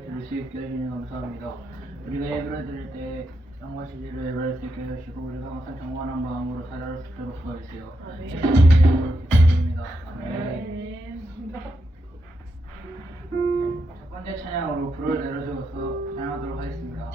말씀을 들을 수 있게 해주니 감사합니다. 우리가 예배를 드릴 때 영과 진리로 예배할 수 있게 해주시고 우리가 항상 정관한 마음으로 살아갈 수 있도록 도와주세요. 예수님의 이름으로 기도드립니다. 아멘. 첫 번째 찬양으로 불을 내려주어서 찬양하도록 하겠습니다.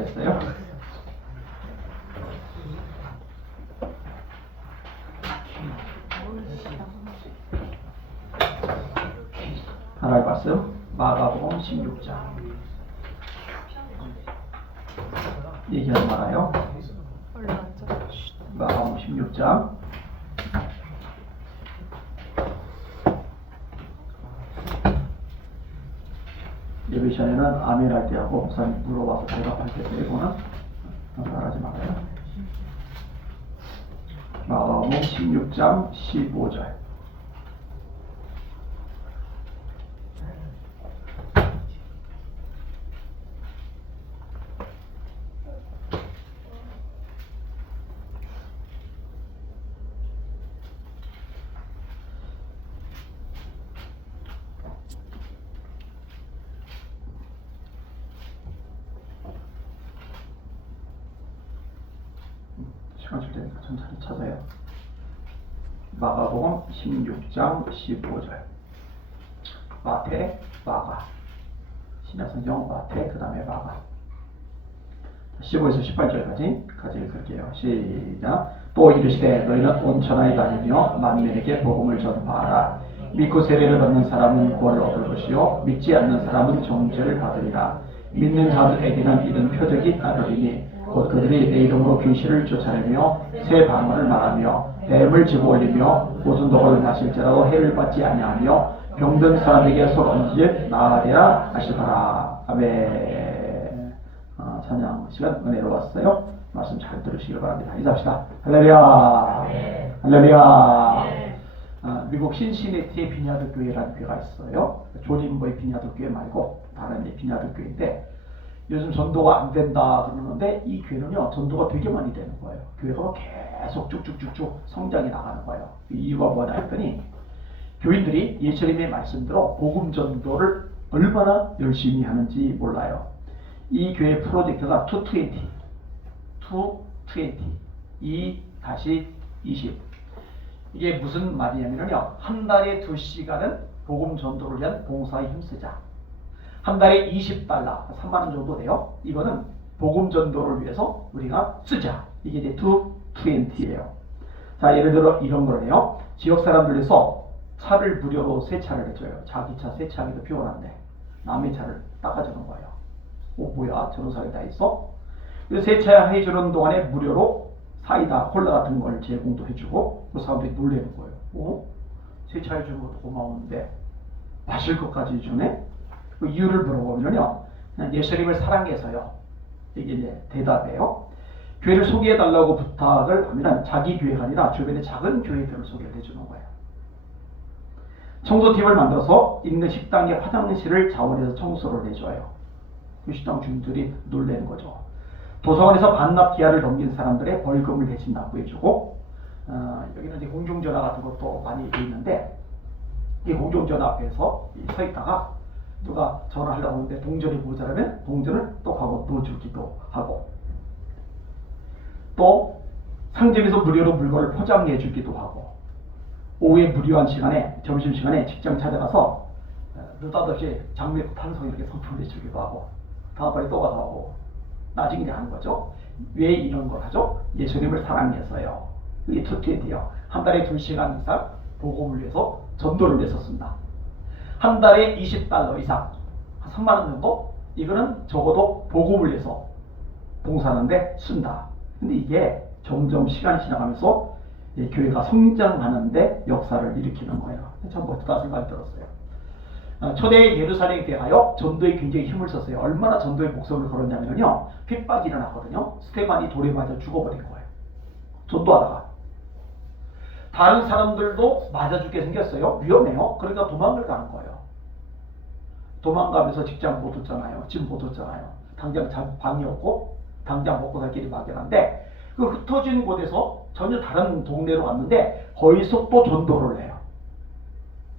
잘했어요. 하나를 봤어요? 마가복음 16장. 얘기하지 말아요. 마가복음 16장. 예배 시간에는 아멘 할 때 하고 목사님 물어봐서 대답할 때 빼고는 말하지 말아요. 마가복음 16장 15절. 시간 줄 테니까 천천히 찾아요. 마가복음 16장 15절. 마태, 마가. 신약성경 마태, 그 다음에 마가. 15에서 18절까지 같이 읽을게요. 시작. 또 이르시되 너희는 온 천하에 다니며 만민에게 복음을 전파하라. 믿고 세례를 받는 사람은 구원을 얻을 것이요 믿지 않는 사람은 정죄를 받으리라. 믿는 자들에게는 이런 표적이 따르리니 곧 그들이 내 이름으로 귀신을 쫓아내며 새 방언을 말하며 뱀을 집어올리며 무슨 독을 마실지라도 해를 받지 아니하며 병든 사람에게 손 얹을 나으리라 하시더라. 아멘. 찬양 시간 은혜로 왔어요. 말씀 잘 들으시길 바랍니다. 인사합시다. 할렐루야. 할렐루야. 미국 신시내티의 비냐드 교회라는 교회가 있어요. 존인보의 비냐드 교회 말고 다른 비냐드 교회인데 요즘 전도가 안 된다 그러는데 이 교회는요 전도가 되게 많이 되는 거예요. 교회가 계속 쭉쭉쭉쭉 성장이 나가는 거예요. 이유가 뭐냐 했더니 교인들이 예수님의 말씀대로 복음 전도를 얼마나 열심히 하는지 몰라요. 이 교회 프로젝트가 220 2-20 이게 무슨 말이냐면요 한 달에 2시간은 복음 전도를 위한 봉사에 힘쓰자. 한 달에 $20 3만원 정도 돼요. 이거는 복음 전도를 위해서 우리가 쓰자. 이게 이제 220예요. 자, 예를 들어 이런 거네요. 지역 사람들에서 차를 무료로 세차를 해줘요. 자기 차 세차하기도 피곤한데 남의 차를 닦아주는 거예요. 뭐야 저런 사람이 다 있어? 그래서 세차해주는 동안에 무료로 사이다 콜라 같은 걸 제공도 해주고 그 사람들이 놀래는 거예요. 세차해주는 것도 고마운데 마실 것까지 주네? 그 이유를 물어보면요 그냥 예수님을 사랑해서요. 이게 이제 대답이에요. 교회를 소개해달라고 부탁을 하면 자기 교회가 아니라 주변의 작은 교회들을 소개를 해주는 거예요. 청소팀을 만들어서 있는 식당의 화장실을 자원해서 청소를 해줘요. 그 식당 주인들이 놀라는 거죠. 도서관에서 반납 기한을 넘긴 사람들의 벌금을 대신 납부해주고 여기는 이제 공중전화 같은 것도 많이 돼 있는데 이 공중전화 앞에서 서 있다가 누가 전화하려고 하는데 동전이 모자라면 동전을 또 하고 넣어주기도 하고 또 상점에서 무료로 물건을 포장해 주기도 하고 오후에 무료한 시간에 점심시간에 직장 찾아가서 느닷없이 장미꽃 한 송 이렇게 선물해 주기도 하고 다음번에 또 가서 하고 나중에 하는 거죠. 왜 이런 걸 하죠? 예수님을 사랑해서요. 이게 투트에디요. 한 달에 2시간 이상 복음을 위해서 전도를 위해서 쓴다. 한 달에 $20 이상 한 3만원 정도? 이거는 적어도 복음을 위해서 봉사하는데 쓴다. 근데 이게 점점 시간이 지나가면서 교회가 성장하는데 역사를 일으키는 거예요. 참 멋지다 생각이 들었어요. 초대 예루살렘 교회가요 전도에 굉장히 힘을 썼어요. 얼마나 전도에 목숨을 걸었냐면요 핍박이 일어났거든요. 스테반이 돌에 맞아 죽어버린 거예요. 전도하다가 다른 사람들도 맞아 죽게 생겼어요. 위험해요. 그러니까 도망을 가는 거예요. 도망가면서 직장 못 얻잖아요. 집 못 얻잖아요. 당장 방이 없고 당장 먹고 살 길이 막연한데 그 흩어진 곳에서 전혀 다른 동네로 갔는데 거기서 또 전도를 해요.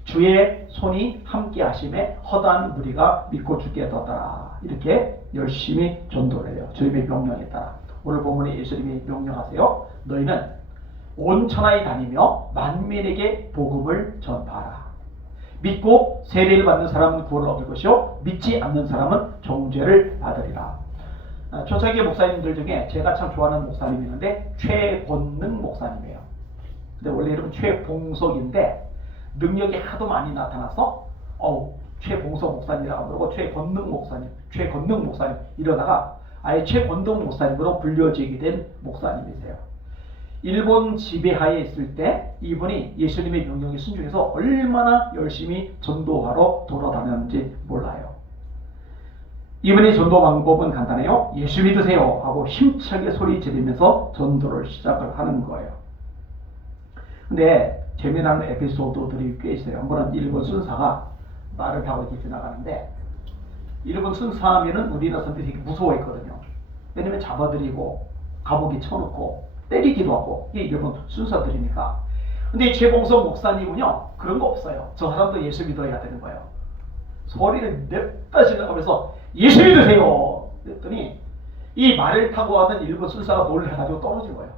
주의 손이 함께 하심에 허다한 무리가 믿고 죽게 되었더라. 이렇게 열심히 전도를 해요. 주님의 명령에 따라. 오늘 본문에 예수님이 명령하세요. 너희는 온 천하에 다니며 만민에게 복음을 전파하라. 믿고 세례를 받는 사람은 구원을 얻을 것이요 믿지 않는 사람은 정죄를 받으리라. 초창기 목사님들 중에 제가 참 좋아하는 목사님이 있는데 최권능 목사님이에요. 근데 원래 이름은 최봉석인데 능력이 하도 많이 나타나서 최봉석 목사님이라고 부르고 최권능 목사님 이러다가 아예 최권능 목사님으로 불려지게 된 목사님이세요. 일본 지배하에 있을 때 이분이 예수님의 명령에 순종해서 얼마나 열심히 전도하러 돌아다녔는지 몰라요. 이분의 전도 방법은 간단해요. 예수 믿으세요 하고 힘차게 소리 지르면서 전도를 시작을 하는 거예요. 근데 재미나는 에피소드들이 꽤 있어요. 한 번은 일본 순사가 말을 타고 이렇게 지나가는데 일본 순사하면은 우리나라 사람들이 되게 무서워했거든요. 왜냐면 잡아들이고 감옥에 쳐놓고 때리기도 하고 이게 일본 순사들이니까. 근데 최봉석 목사님은요 그런 거 없어요. 저 사람도 예수 믿어야 되는 거예요. 소리를 냅다 지나가면서 예수 믿으세요 그랬더니 이 말을 타고 왔던 일본 순사가 놀래가지고 떨어진 거예요.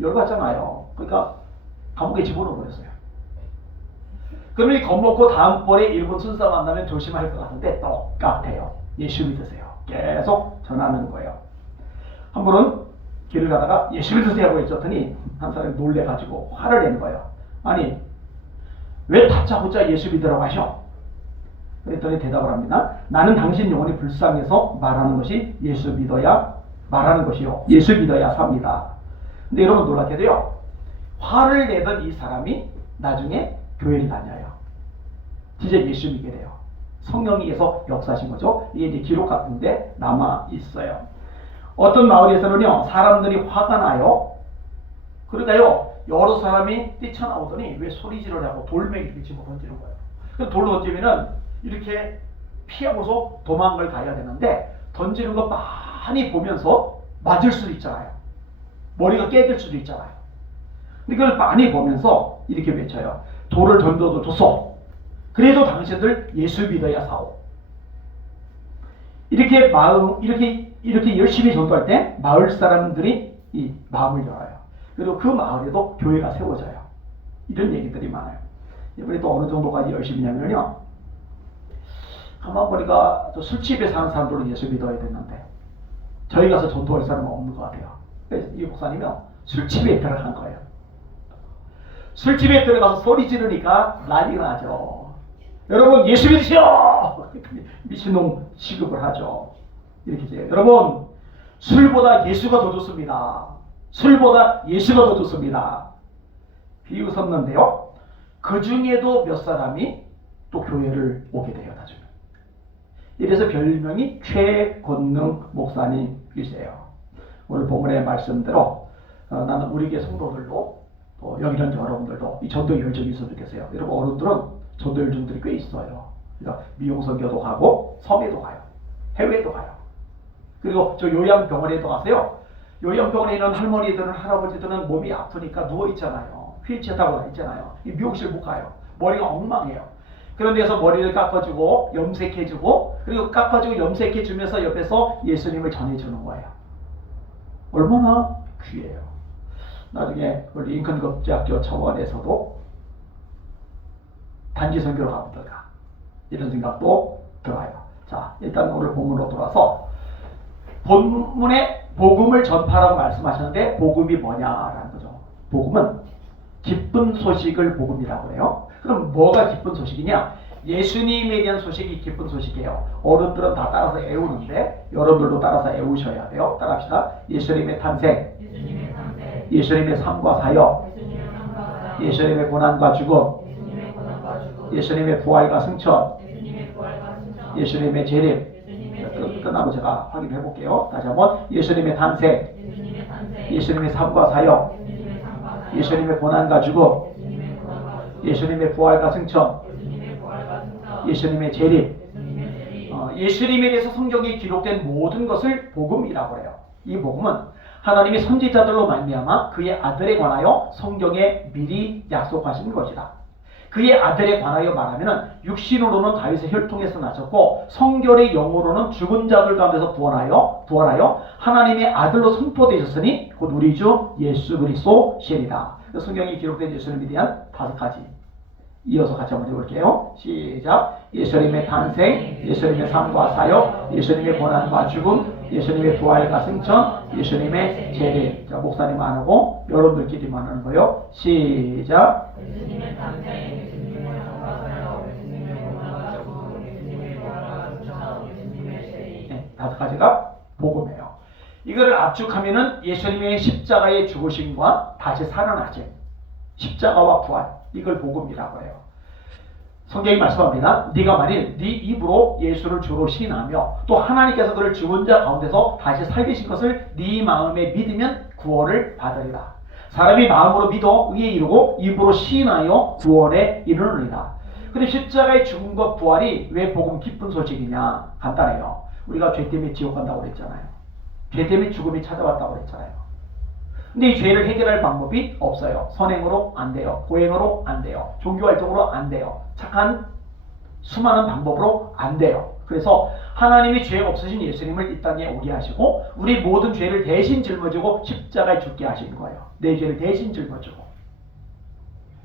열받잖아요. 그러니까 감옥에 집어넣어 버렸어요. 그러면 겁먹고 다음번에 일본 순사 만나면 조심할 것 같은데 똑같아요. 예수 믿으세요. 계속 전하는 거예요. 한 분은 길을 가다가 예수 믿으세요 하고 했더니 한 사람이 놀래가지고 화를 내는 거예요. 아니 왜 다짜고짜 예수 믿으라고 하셔? 그랬더니 대답을 합니다. 나는 당신 영혼이 불쌍해서 말하는 것이 예수 믿어야 말하는 것이요. 예수 믿어야 삽니다. 근데 여러분 놀랍게도요. 화를 내던 이 사람이 나중에 교회를 다녀요. 진짜 예수 믿게 돼요. 성령님께서 역사하신 거죠. 이게 이제 기록 같은데 남아 있어요. 어떤 마을에서는요. 사람들이 화가 나요. 그러니까요. 여러 사람이 뛰쳐나오더니 왜 소리 지르냐고 돌멩이 이렇게 집어 던지는 거예요. 그래서 돌로 던지면은 이렇게 피하고서 도망을 가야 되는데 던지는 거 많이 보면서 맞을 수도 있잖아요. 머리가 깨질 수도 있잖아요. 근데 그걸 많이 보면서 이렇게 외쳐요. 돌을 던져도 줬어. 그래도 당신들 예수 믿어야 사오. 이렇게 이렇게 열심히 전도할 때 마을 사람들이 이 마음을 열어요. 그리고 그 마을에도 교회가 세워져요. 이런 얘기들이 많아요. 이번에 또 어느 정도까지 열심히 하냐면요. 가만 보니까 또 술집에 사는 사람들은 예수 믿어야 되는데 저희 가서 전도할 사람은 없는 것 같아요. 그래서 이 목사님은 술집에 들어간 거예요. 술집에 들어가서 소리 지르니까 난리가 나죠. 여러분 예수 믿으시오! 미친놈 취급을 하죠. 이렇게 해요. 여러분 술보다 예수가 더 좋습니다. 술보다 예수가 더 좋습니다. 비웃었는데요. 그 중에도 몇 사람이 또 교회를 오게 돼요. 나중에. 이래서 별명이 최권능 목사님이세요. 오늘 본문의 말씀대로 나는 우리 교회 성도들도 또 여기 있는 여러분들도 이 전도 열정이 있으면 좋겠어요. 여러분 어른들은 전도 열정들이 꽤 있어요. 그러니까 미용선교도 가고 섬에도 가요. 해외도 가요. 그리고 저 요양병원에도 가세요. 요양병원에 있는 할머니들은 할아버지들은 몸이 아프니까 누워있잖아요. 휠체어 타고 다니잖아요. 이 미용실 못 가요. 머리가 엉망해요. 그런 데서 머리를 깎아주고 염색해주고 그리고 깎아주고 염색해주면서 옆에서 예수님을 전해주는 거예요. 얼마나 귀해요. 나중에 우리 링컨 국제학교 차원에서도 단기 선교를 가볼까 이런 생각도 들어요. 자, 일단 오늘 본문으로 돌아서 본문에 복음을 전파라고 말씀하셨는데 복음이 뭐냐라는 거죠. 복음은 기쁜 소식을 복음이라고 해요. 그럼 뭐가 기쁜 소식이냐? 예수님에 대한 소식이 기쁜 소식이에요. 어른들은 다 따라서 애우는데 여러분들도 따라서 애우셔야 돼요. 따라합시다. 예수님의 탄생, 예수님의 삶과 사역, 예수님의 고난과 죽음, 예수님의 부활과 승천, 예수님의 재림. 끝나고 제가 확인해 볼게요. 다시 한번 예수님의 탄생, 예수님의 삶과 사역, 예수님의 고난과 죽음, 예수님의 부활과 승천, 예수님의 재림. 예수님에 대해서 성경에 기록된 모든 것을 복음이라고 해요. 이 복음은 하나님이 선지자들로 말미암아 그의 아들에 관하여 성경에 미리 약속하신 것이다. 그의 아들에 관하여 말하면 육신으로는 다윗의 혈통에서 나셨고 성결의 영으로는 죽은 자들 가운데서 부활하여 하나님의 아들로 선포되셨으니 곧 우리 주 예수 그리스도시리다. 성경에 기록된 예수님에 대한 5가지 이어서 같이 한번 해볼게요. 시작. 예수님의 탄생, 예수님의 삶과 사역, 예수님의 고난과 죽음, 예수님의 부활과 승천, 예수님의 재림. 자, 목사님 안 하고 여러분들끼리만 하는 거예요. 시작. 예수님의 탄생, 예수님의 삶과 사역, 예수님의 고난과 죽음, 예수님의 부활과 승천, 예수님의 재림. 네, 5가지가 복음이에요. 이거를 압축하면은 예수님의 십자가의 죽으심과 다시 살아나심, 십자가와 부활, 이걸 복음이라고 해요. 성경이 말씀합니다. 네가 만일 네 입으로 예수를 주로 시인하며 또 하나님께서 그를 죽은 자 가운데서 다시 살리신 것을 네 마음에 믿으면 구원을 받으리라. 사람이 마음으로 믿어 의에 이르고 입으로 시인하여 구원에 이르느니라. 근데 십자가의 죽음과 부활이 왜 복음 기쁜 소식이냐? 간단해요. 우리가 죄 때문에 지옥 간다고 그랬잖아요. 죄 때문에 죽음이 찾아왔다고 그랬잖아요. 근데 이 죄를 해결할 방법이 없어요. 선행으로 안 돼요. 고행으로 안 돼요. 종교활동으로 안 돼요. 착한 수많은 방법으로 안 돼요. 그래서 하나님이 죄 없으신 예수님을 이 땅에 오게 하시고 우리 모든 죄를 대신 짊어지고 십자가에 죽게 하신 거예요. 내 죄를 대신 짊어지고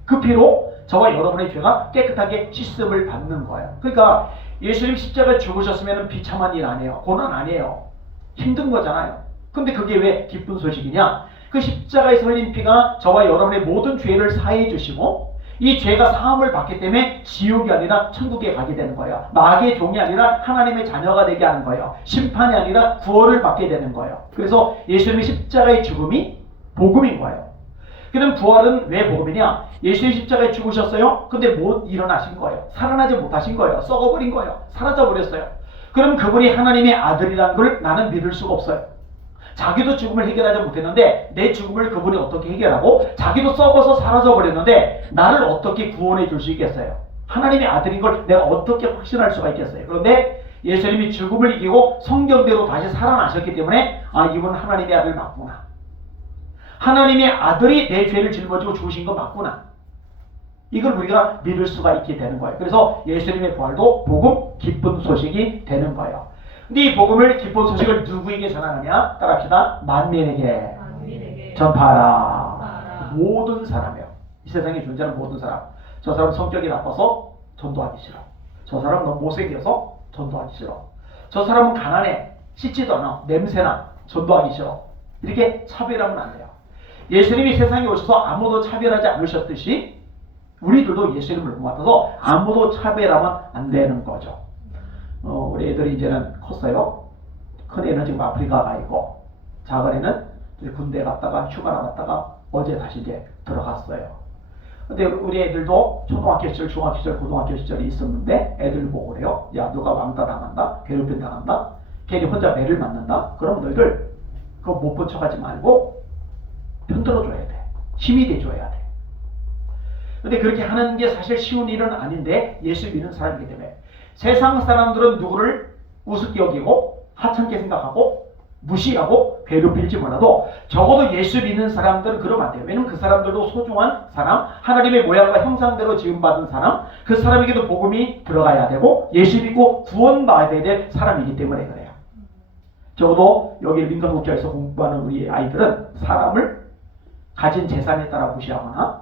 그 피로 저와 여러분의 죄가 깨끗하게 씻음을 받는 거예요. 그러니까 예수님 십자가에 죽으셨으면 비참한 일 아니에요. 고난 아니에요. 힘든 거잖아요. 근데 그게 왜 기쁜 소식이냐? 그 십자가에서 흘린 피가 저와 여러분의 모든 죄를 사해 주시고 이 죄가 사함을 받기 때문에 지옥이 아니라 천국에 가게 되는 거예요. 마귀의 종이 아니라 하나님의 자녀가 되게 하는 거예요. 심판이 아니라 구원을 받게 되는 거예요. 그래서 예수님의 십자가의 죽음이 복음인 거예요. 그럼 부활은 왜 복음이냐? 예수님 십자가에 죽으셨어요. 근데 못 일어나신 거예요. 살아나지 못하신 거예요. 썩어버린 거예요. 사라져버렸어요. 그럼 그분이 하나님의 아들이라는 걸 나는 믿을 수가 없어요. 자기도 죽음을 해결하지 못했는데 내 죽음을 그분이 어떻게 해결하고 자기도 썩어서 사라져버렸는데 나를 어떻게 구원해 줄 수 있겠어요? 하나님의 아들인 걸 내가 어떻게 확신할 수가 있겠어요? 그런데 예수님이 죽음을 이기고 성경대로 다시 살아나셨기 때문에 아, 이분 하나님의 아들 맞구나. 하나님의 아들이 내 죄를 짊어지고 죽으신 거 맞구나. 이걸 우리가 믿을 수가 있게 되는 거예요. 그래서 예수님의 부활도 복음 기쁜 소식이 되는 거예요. 근데 이 복음을 기쁜 소식을 누구에게 전하느냐? 따라합시다. 만민에게 전파하라. 모든 사람이요. 이 세상에 존재하는 모든 사람. 저 사람 성격이 나빠서 전도하기 싫어. 저 사람 너무 못생겨서 전도하기 싫어. 저 사람은 가난해. 씻지도 않아. 냄새나. 전도하기 싫어. 이렇게 차별하면 안 돼요. 예수님이 세상에 오셔서 아무도 차별하지 않으셨듯이 우리들도 예수님을 못 맡아서 아무도 차별하면 안 되는 거죠. 우리 애들이 이제는 컸어요. 큰 애는 지금 아프리카 가 있고 작은 애는 군대 갔다가 휴가 나갔다가 어제 다시 이제 들어갔어요. 근데 우리 애들도 초등학교 시절, 중학교 시절, 고등학교 시절이 있었는데 애들 보고 그래요. 야, 누가 왕따 당한다, 괴롭힘 당한다, 괜히 혼자 매를 맞는다. 그럼 너희들 그거 못 본 척하지 말고 편들어줘야 돼. 힘이 돼줘야 돼. 근데 그렇게 하는 게 사실 쉬운 일은 아닌데 예수 믿는 사람이기 때문에 세상 사람들은 누구를 우습게 여기고 하찮게 생각하고 무시하고 괴롭힐지 몰라도 적어도 예수 믿는 사람들은 그러면 안 돼요. 왜냐면 그 사람들도 소중한 사람, 하나님의 모양과 형상대로 지음받은 사람, 그 사람에게도 복음이 들어가야 되고 예수 믿고 구원받아야 될 사람이기 때문에 그래요. 적어도 여기 링컨 국제에서 공부하는 우리 아이들은 사람을 가진 재산에 따라 무시하거나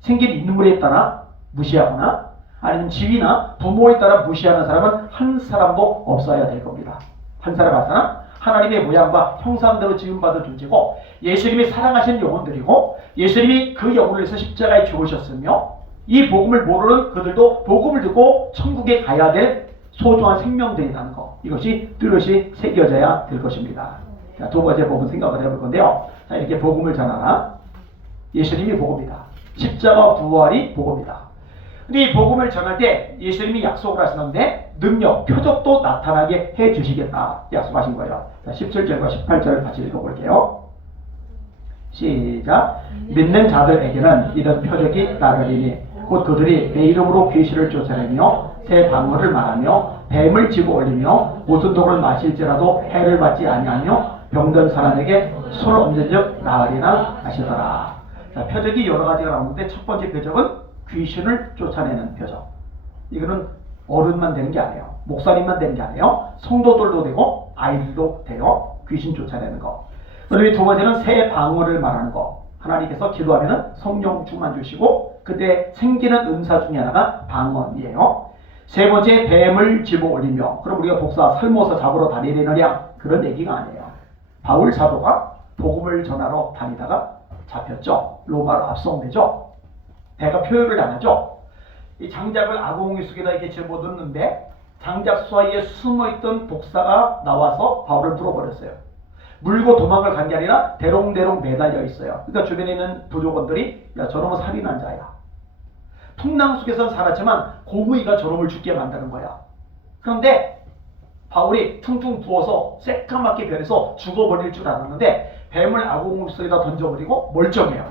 생긴 인물에 따라 무시하거나 아니면 지위나 부모에 따라 무시하는 사람은 한 사람도 없어야 될 겁니다. 한 사람 한 사람 하나님의 모양과 형상대로 지음받은 존재고 예수님이 사랑하신 영혼들이고 예수님이 그 영혼을 위해서 십자가에 죽으셨으며 이 복음을 모르는 그들도 복음을 듣고 천국에 가야 될 소중한 생명들이라는 것, 이것이 뚜렷이 새겨져야 될 것입니다. 자, 두 번째 복음 생각을 해볼 건데요. 자, 이렇게 복음을 전하라. 예수님이 복음이다. 십자가 부활이 복음이다. 근데 이 복음을 전할 때 예수님이 약속을 하시는데 능력, 표적도 나타나게 해주시겠다 약속하신 거예요. 자, 17절과 18절을 같이 읽어볼게요. 시작. 믿는 자들에게는 이런 표적이 따르리니 곧 그들이 내 이름으로 귀신을 쫓아내며 새 방언을 말하며 뱀을 집어 올리며 무슨 독을 마실지라도 해를 받지 아니하며 병든 사람에게 손을 얹은 적 나으리라 하시더라. 자, 표적이 여러 가지가 나오는데 첫 번째 표적은 귀신을 쫓아내는 표적. 이거는 어른만 되는 게 아니에요. 목사님만 되는 게 아니에요. 성도들도 되고 아이들도 돼요. 귀신 쫓아내는 거. 그다음에 두 번째는 새 방언을 말하는 거. 하나님께서 기도하면 성령 충만 주시고 그때 생기는 은사 중에 하나가 방언이에요. 세 번째, 뱀을 집어 올리며. 그럼 우리가 독사 살모서 잡으러 다니느냐 그런 얘기가 아니에요. 바울 사도가 복음을 전하러 다니다가 잡혔죠. 로마로 압송되죠. 배가 표류를 당하죠. 이 장작을 아궁이 속에다 이렇게 집어넣는데 장작 사이에 숨어있던 독사가 나와서 바울을 물어버렸어요. 물고 도망을 간 게 아니라 대롱대롱 매달려 있어요. 그러니까 주변에 있는 부족원들이 야 저놈은 살인한 자야. 풍랑 속에서는 살았지만 고무이가 저놈을 죽게 만드는 거야. 그런데 바울이 퉁퉁 부어서 새까맣게 변해서 죽어버릴 줄 알았는데 뱀을 아궁이 속에다 던져버리고 멀쩡해요.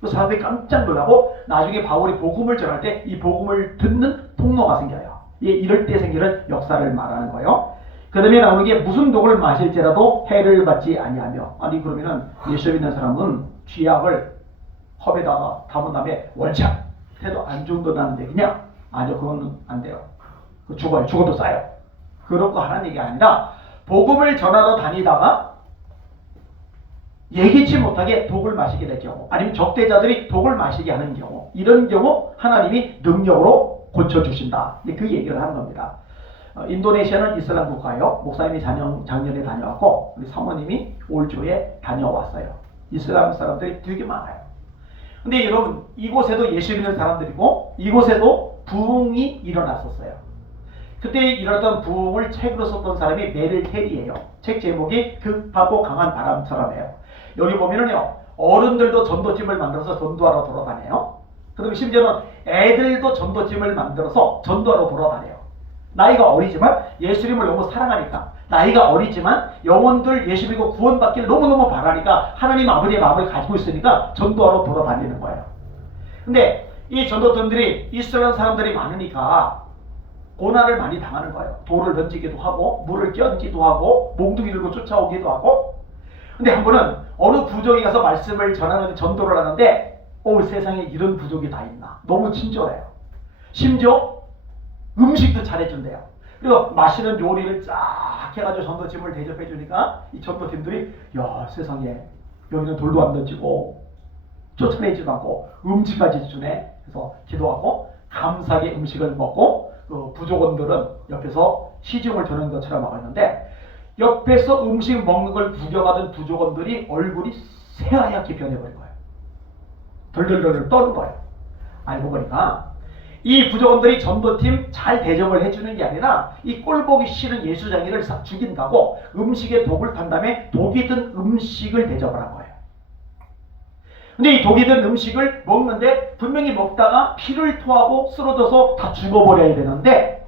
그 사람들이 깜짝 놀라고 나중에 바울이 복음을 전할 때 이 복음을 듣는 통로가 생겨요. 이럴 때 생기는 역사를 말하는 거예요. 그 다음에 나오는 게 무슨 독을 마실지라도 해를 받지 아니하며. 아니 그러면은 예수 믿는 사람은 쥐약을 컵에다가 담은 다음에 원샷 해도 안 죽는다는 얘기냐? 아니요, 그건 안 돼요. 죽어요. 죽어도 싸요. 그런 거 하는 얘기가 아니라 복음을 전하러 다니다가 예기치 못하게 독을 마시게 될 경우, 아니면 적대자들이 독을 마시게 하는 경우, 이런 경우 하나님이 능력으로 고쳐주신다. 그 얘기를 하는 겁니다. 인도네시아는 이슬람 국가예요. 목사님이 작년에 다녀왔고 우리 사모님이 올 초에 다녀왔어요. 이슬람 사람들이 되게 많아요. 근데 여러분 이곳에도 예수 믿는 사람들이고 이곳에도 부흥이 일어났었어요. 그때 일어났던 부흥을 책으로 썼던 사람이 메릴 테리예요. 책 제목이 급하고 강한 바람처럼이에요. 여기 보면은요 어른들도 전도팀을 만들어서 전도하러 돌아다녀요. 그다음에 심지어는 애들도 전도팀을 만들어서 전도하러 돌아다녀요. 나이가 어리지만 예수님을 너무 사랑하니까, 나이가 어리지만 영혼들 예수 믿고 구원받기를 너무너무 바라니까 하나님 아버지의 마음을 가지고 있으니까 전도하러 돌아다니는 거예요. 근데 이 전도팀들이 이스라엘 사람들이 많으니까 고난을 많이 당하는 거예요. 돌을 던지기도 하고 물을 끼얹기도 하고 몽둥이 들고 쫓아오기도 하고. 근데 한 번은 어느 부족에 가서 말씀을 전하는 전도를 하는데 세상에 이런 부족이 다 있나. 너무 친절해요. 심지어 음식도 잘해준대요. 그리고 맛있는 요리를 쫙 해가지고 전도팀을 대접해주니까 이 전도팀들이 야 세상에 여기는 돌도 안 던지고 쫓아내지도 않고 음식까지 주네. 그래서 기도하고 감사하게 음식을 먹고 그 부족원들은 옆에서 시중을 주는 것처럼 하고 있는데 옆에서 음식 먹는 걸 구경하던 부족원들이 얼굴이 새하얗게 변해버린 거예요. 덜덜덜 떠는 거예요. 알고 보니까 이 부족원들이 전도팀 잘 대접을 해주는 게 아니라 이 꼴보기 싫은 예수장이를 싹 죽인다고 음식에 독을 탄 다음에 독이 든 음식을 대접을 한 거예요. 근데 이 독이 든 음식을 먹는데 분명히 먹다가 피를 토하고 쓰러져서 다 죽어버려야 되는데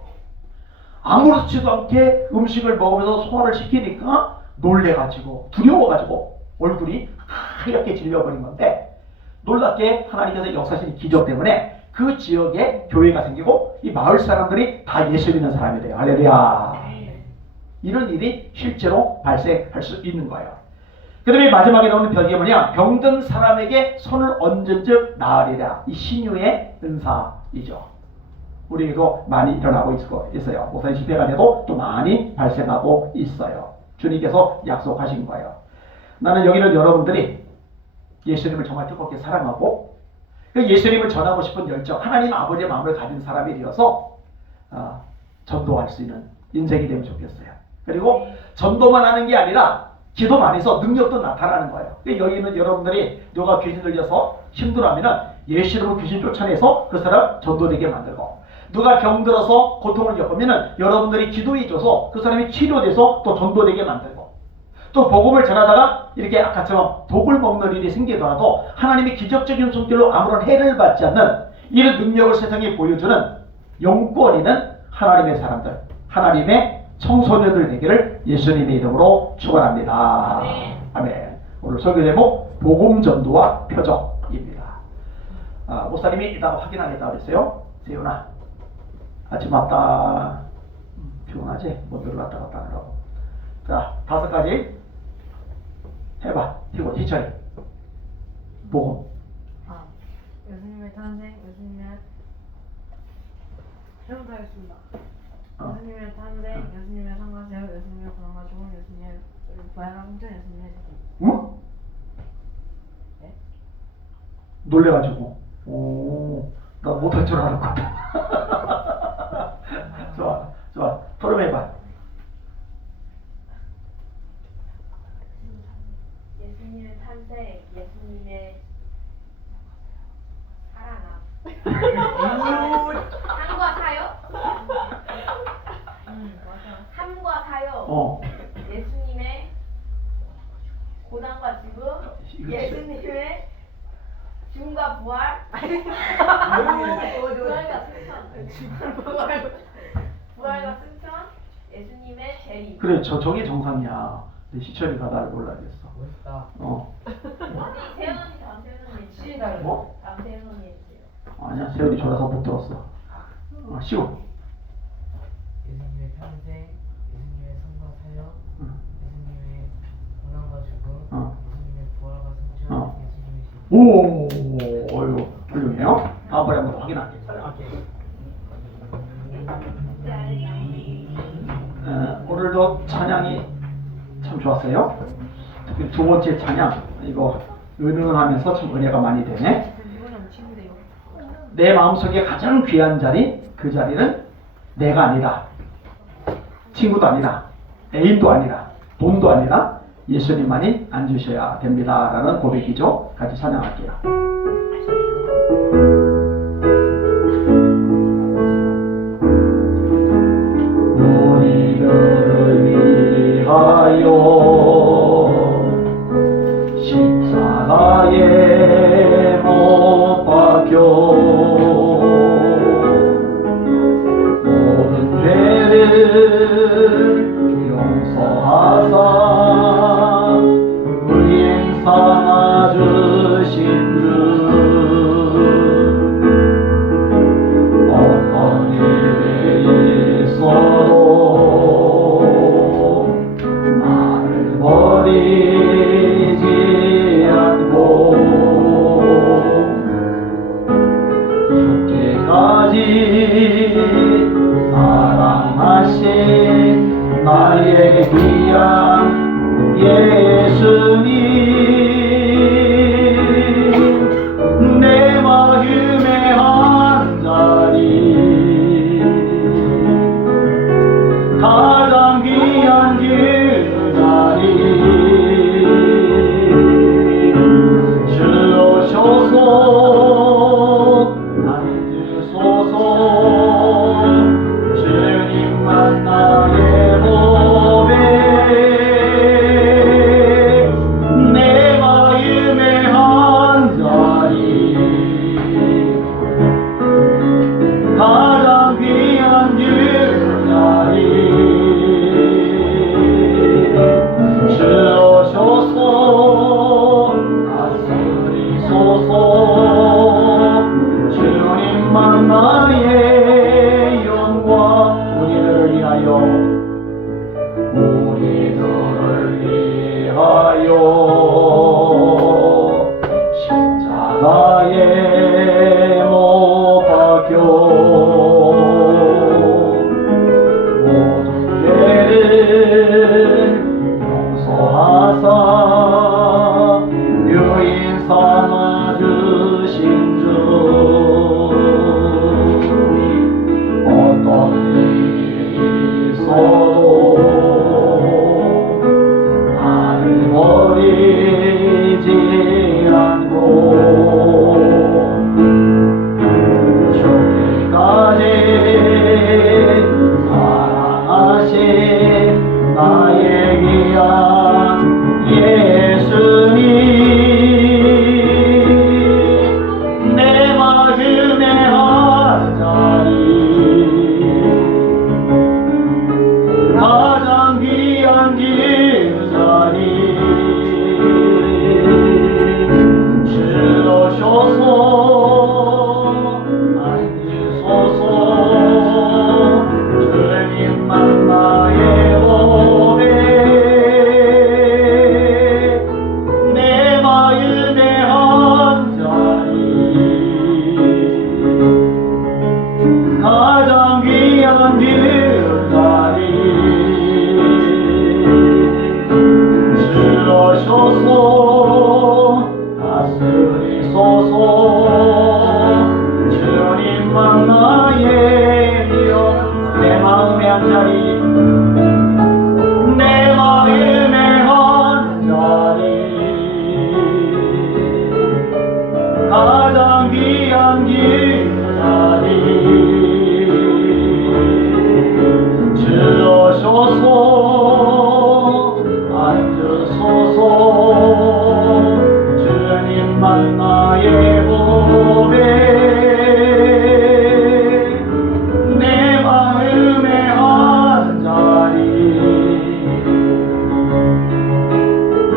아무렇지도 않게 음식을 먹으면서 소화를 시키니까 놀래가지고 두려워가지고 얼굴이 하얗게 질려버린 건데 놀랍게 하나님께서 역사하신 기적 때문에 그 지역에 교회가 생기고 이 마을 사람들이 다 예수 믿는 사람이 돼요. 할렐루야. 이런 일이 실제로 발생할 수 있는 거예요. 그 다음에 마지막에 나오는 벽이 뭐냐? 병든 사람에게 손을 얹은 즉 나으리라. 이 신유의 은사이죠. 우리에게도 많이 일어나고 있어요. 목사님 집회가 돼도 또 많이 발생하고 있어요. 주님께서 약속하신 거예요. 나는 여기는 여러분들이 예수님을 정말 뜨겁게 사랑하고 예수님을 전하고 싶은 열정, 하나님 아버지의 마음을 가진 사람이 되어서 전도할 수 있는 인생이 되면 좋겠어요. 그리고 전도만 하는 게 아니라 기도만 해서 능력도 나타나는 거예요. 여기 있는 여러분들이 누가 귀신 들려서 힘들어하면 예수님으로 귀신 쫓아내서 그 사람 전도되게 만들고, 누가 병들어서 고통을 겪으면 여러분들이 기도해줘서 그 사람이 치료돼서 또 전도되게 만들고, 또 복음을 전하다가 이렇게 아까처럼 독을 먹는 일이 생기더라도 하나님이 기적적인 손길로 아무런 해를 받지 않는 이런 능력을 세상에 보여주는 영권 있는 하나님의 사람들, 하나님의 청소년들 되기를 예수님의 이름으로 축원합니다. 아멘. 오늘 설교 제목 복음 전도와 표적입니다. 목사님이 이따가 확인하겠다고 그랬어요. 세훈아 아침 왔다. 피곤하지? 못 들어갔다 갔다 하라고. 자, 5가지 해봐. 튀고 희철이 복음. 예수님의 탄생, 예수님의 해부터 하겠습니다. 예수님의 탄생, 예수님의 상가세요, 예수님의 고난과 죽음, 예수님의 부활과 승천, 예수님의 재림. 응? 네? 놀래가지고 나 못할 줄 알았거든. 좋아 토론해봐. 예수님의 탄생, 예수님의 살아남. 삶과 사역? 맞아. 삶과 사역. 예수님의 고난과 죽음. 예수님의 죽음과 부활. 부활과 승천. 예수님의 재림. 그래 저게 정상이야. 근데 희철이가 나를 몰라야겠어. 멋있다. 우리 세연언니 다음 세연언니. 시다. 뭐? 다음 세연언니 해주세요. 아니야 세연이 졸아서 못 들었어. 쉬워. 예수님의 탄생, 예수님의 삶과 사역, 예수님의 고난과 죽음, 예수님의 부활과 승천, 예수님의 신. 오, 어휴, 훌륭해요. 다음번에 한번 확인할게. 오늘도 찬양이 참 좋았어요. 특히 두 번째 찬양, 이거 은은하면서 참 은혜가 많이 되네. 내 마음속에 가장 귀한 자리, 그 자리는 내가 아니라, 친구도 아니라, 애인도 아니라, 돈도 아니라 예수님만이 앉으셔야 됩니다. 라는 고백이죠. 같이 찬양할게요. 우리들을 위하여 십자가에 못 박혀 모든 죄를 용서하사 의인 삼아주신 주 어떤 일이 있어도 나를 버리지 않고 죽기까지 사랑하신 나에게 귀한 예수님 내 마음의 한자리 가장 귀한 그 자리 주옵소서 앉으소서 주님만 나의 보배 내 마음의 한자리 가장 귀한 그 자리 주옵소서 다스리소서 주님만 나의 영광 우리를 위하여 십자가에 못 박혀 모든 죄를 용서하사 유인 삼아주신 주 어떤 일이 있어도 나를 버리지 않고 죽기까지 사랑하신 나의 귀한 예수님 내 마음의 한자리 가장 귀한 그 자리 주소서. 주님만 나의 보배, 내 마음의 한 자리,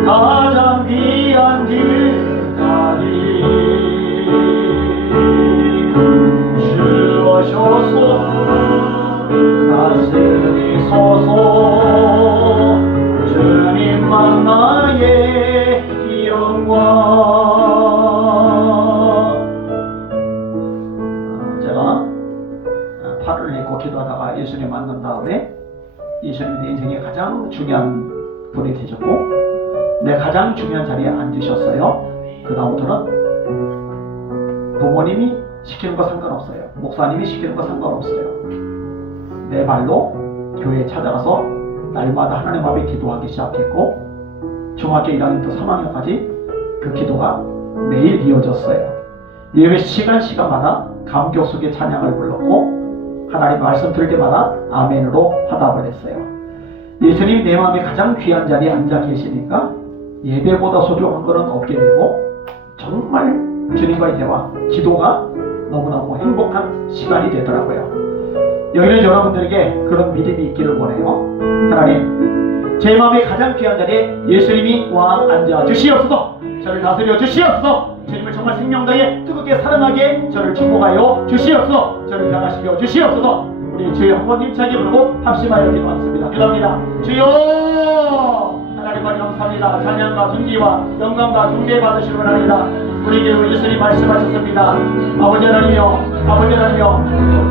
가장 귀한 그 자리. 주오셔서 가슴이 서서 주님만 나의 영광. 제가 팔을 입고 기도하다가 예수님 만난 다음에 예수님이 내 인생의 가장 중요한 분이 되셨고 내 가장 중요한 자리에 앉으셨어요. 그 다음부터는 부모님이 시키는 거 상관없어요. 목사님이 시키는 거 상관없어요. 내 발로 교회에 찾아가서 날마다 하나님 앞에 기도하기 시작했고 중학교 1학년부터 3학년까지 그 기도가 매일 이어졌어요. 예배 시간마다 감격 속에 찬양을 불렀고 하나님 말씀 들을 때마다 아멘으로 화답을 했어요. 예수님이 내 마음에 가장 귀한 자리에 앉아 계시니까 예배보다 소중한 것은 없게 되고 정말 주님과의 대화, 기도가 너무너무 행복한 시간이 되더라고요. 여기는 여러분들에게 그런 믿음이 있기를 원해요. 하나님, 제 마음에 가장 귀한 자리에 예수님이 왕 앉아 주시옵소서. 저를 다스려 주시옵소서. 주님을 정말 생명 다해 뜨겁게 사랑하게 저를 축복하여 주시옵소서. 저를 변화시켜 주시옵소서. 우리 주여 한번 힘차게 부르고 합심하여 기도하겠습니다. 기도합니다. 주여, 하나님과 감사합니다. 찬양과 존귀와 영광과 존귀 받으시기 바랍니다. 우리에게 예수님 말씀하셨습니다. 아버지 하나님이여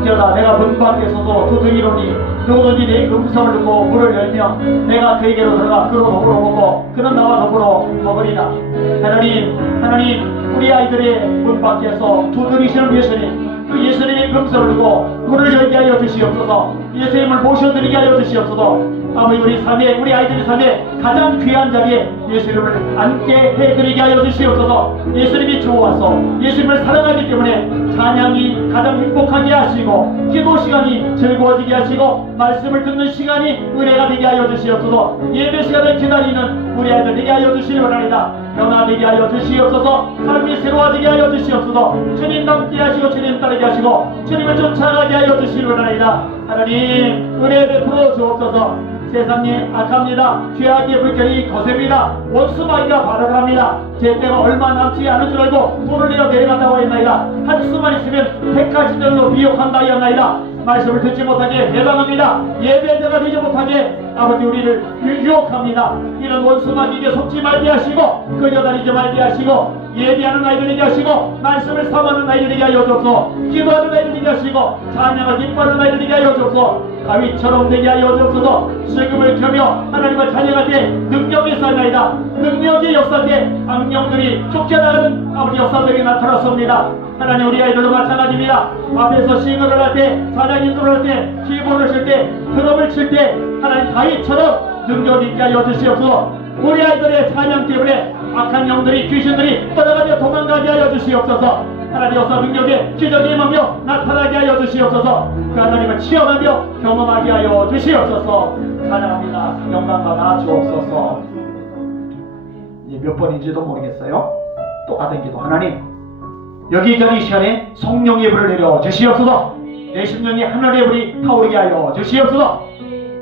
어쩌다 내가 문 밖에 서서 두드리노니 누구든지 내 음성을 듣고 문을 열면 내가 그에게로 들어가 그로 더불어 먹고 그는 나와 더불어 먹으리라. 하나님 우리 아이들의 문 밖에서 두드리시는 예수님, 그 예수님의 음성을 듣고 문을 열게 하여 주시옵소서. 예수님을 모셔드리게 하여 주시옵소서. 아버지 우리 아이들의 삶에 가장 귀한 자리에 예수님을 앉게 해드리게 하여 주시옵소서. 예수님이 좋아서 예수님을 사랑하기 때문에 찬양이 가장 행복하게 하시고 기도 시간이 즐거워지게 하시고 말씀을 듣는 시간이 은혜가 되게 하여 주시옵소서. 예배 시간을 기다리는 우리 아이들 되게 하여 주시기 바랍니다. 변화되게 하여 주시옵소서. 삶이 새로워지게 하여 주시옵소서. 주님 닮게 하시고 주님 따르게 하시고 주님을 쫓아가게 하여 주시기 바랍니다. 하나님 은혜 베풀어 주옵소서. 세상이 악합니다. 죄악의 불결이 거셉니다. 원수마귀가 발악합니다. 제 때가 얼마 남지 않은 줄 알고 돈을 내어 내려간다고 했나이다. 한수만 있으면 100가지들로 미혹한다 하였나이다. 말씀을 듣지 못하게 해방합니다. 예배자가 되지 못하게 아버지 우리를 유혹합니다. 이런 원수마귀에게 속지 말게 하시고 끌려다니지 말게 하시고 예배하는 아이들 되게 하시고 말씀을 삼하는 아이들 되게 하여 주옵소서. 기도하는 아이들 되게 하시고 찬양을 기뻐하는 아이들 되게 하여 주옵소서. 가위처럼 되게 하여 주옵소서. 슬금을 켜며 하나님을 찬양할 때 능력이 있사나이다. 능력의 역사 때 악령들이 쫓겨나는 아버지 역사들이 나타났습니다. 하나님 우리 아이들도 마찬가지입니다. 앞에서 싱어를 할 때, 찬양 인도를 할 때, 키보드를 칠 때, 드럼을 칠 때 하나님 다윗처럼 능력이 있게 하여 주시옵소서. 우리 아이들의 찬양 때문에 악한 영들이 귀신들이 떠나가며 도망가게 하여 주시옵소서. 하나님 역사 능력에 기적이 임하며 나타나게 하여 주시옵소서. 그 하나님을 체험하며 경험하게 하여 주시옵소서. 찬양합니다. 영광 받아 주옵소서. 이제 몇 번인지도 모르겠어요. 똑같은 기도. 하나님 여기저기 이 시간에 성령의 불을 내려 주시옵소서. 내 심령이 하늘의 불이 타오르게 하여 주시옵소서.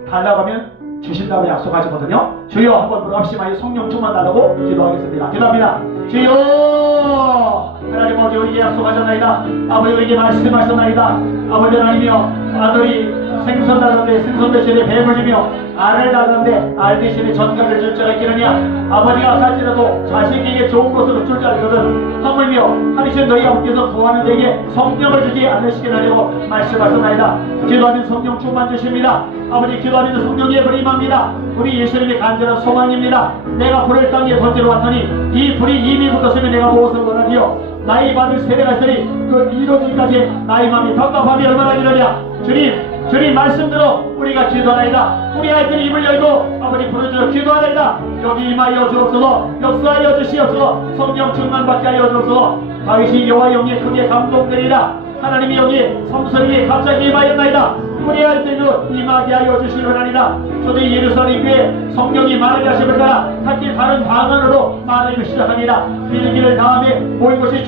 달라고 하면 주신다고 약속하시거든요. 주여 한번 부르합시마여 성령 충만 달라고 기도하겠습니다. 기도합니다. 주여 하나님 아버지 우리에게 약속하셨나이다. 아버지 우리에게 말씀하셨나이다. 아버지 하나님이여 아들이 생선 달는데 생선 대신에 뱀을 주며 알을 달는데 알 대신에 전갈을 줄 자가 있겠느냐. 아버지가 갈지라도 자식에게 좋은 것으로 줄 줄 알거든 하물며 하리신 너희 아버지께서 구하는 자에게 성령을 주지 않으시게 하려고 말씀하셨나이다. 기도하는 성령 충만 주십니다. 아버지 기도하는 성령의 불이 임합니다. 우리 예수님의 간절한 소망입니다. 내가 불을 땅에 던지러 왔더니 이 불이 이미 붙었으면 내가 무엇을 원하리요. 나이 받을 세대가 있으니 그 이루어지기까지 나의 마음이 답답함이 얼마나 기다냐. 주님 말씀대로 우리가 기도하나이다. 우리 아이들이 입을 열고 아버지 부르짖어 기도하나이다. 여기 임하여 주옵소서. 역사하여 주시옵소서. 성령 충만받게 하여 주옵소서. 다윗이 여호와 영에 크게 감동되리라. 하나님이 여기 삼손에게 갑자기 임하였나이다. 우리 아이들도 임하게 하여 주시려나이다. 저도 예루살렘 교회 성령이 말하게 하심을 따라 각기 다른 방언으로 말하기 시작하니라. 일기를 다음에 모인 것이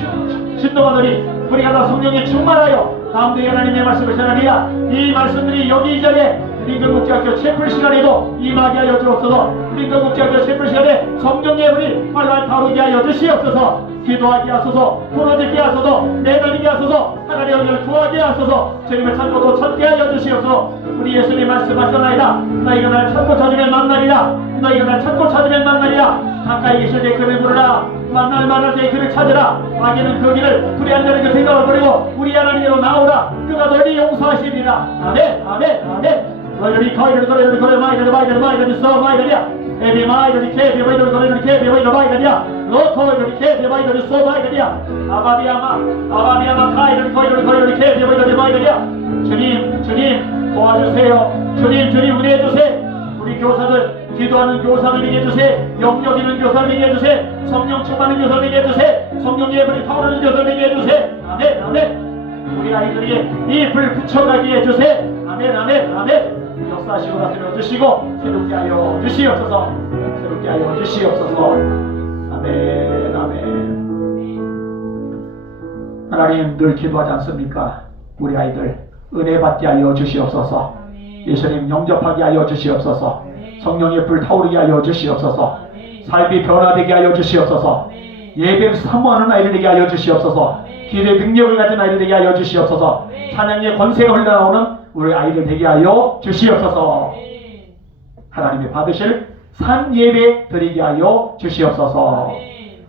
진동하더니 우리가 다 성령에 충만하여 다음도 하나님의 말씀을 전하니라. 이 말씀들이 여기 이 자리에 lincoln국제학교 채플 시간에도 임하게 하여 주옵소서. lincoln국제학교 채플 시간에 성령의 불이 활활 타오르게 하여 주시옵소서. 기도하게 하소서. 부러지게 하소서. 내달리게 하소서. 하나님의 은혜를 구하게 하소서. 주님을 찾고 또 찾게 하여 주시옵소서. 우리 예수님 말씀하셨나이다. 너희가 날 찾고 찾으면 만나리라. 너희가 날 찾고 찾으면 만나리라. 가까이 계실 때 그를 부르라. 만날 때 그를 찾으라. 악인은 그 길을 불의한다는 그 생각을 버리고 우리 하나님으로 나오라. 그가 너희 용서하시리라. 아멘 아멘 아멘. 너희들이 거리를 거리를 마이들이 써 마이들이야. 에비 마이들이 케비 마이들이 거리를 케비 마이들이야. 너토이들이 케비 마이들이 써 마이들이야. 아바비아마 카이들이 거리를 케비 마이들이야. 주님 도와주세요. 주님 은혜해 주세요. 우리 교사들 기도하는 교사를 되게 해주세요. 영역이는 교사를 되게 해주세요. 성령 충만한 교사를 되게 해주세요. 성령 예불이 타오르는 교사를 되게 해주세요. 아멘 아멘. 우리 아이들에게 이 불 붙여가게 해주세요. 아멘 아멘 아멘. 역사하시고 나서는 주시고 새롭게 하여 주시옵소서. 새롭게 하여 주시옵소서. 아멘 아멘. 하나님 늘 기도하지 않습니까? 우리 아이들 은혜 받게 하여 주시옵소서. 예수님 영접하게 하여 주시옵소서. 성령의 불 타오르게 하여 주시옵소서. 삶이 변화되게 하여 주시옵소서. 예배를 사모하는 아이들 되게 하여 주시옵소서. 기도의 능력을 가진 아이들 되게 하여 주시옵소서. 찬양의 권세가 흘러나오는 우리 아이들 되게 하여 주시옵소서. 하나님이 받으실 산 예배 드리게 하여 주시옵소서.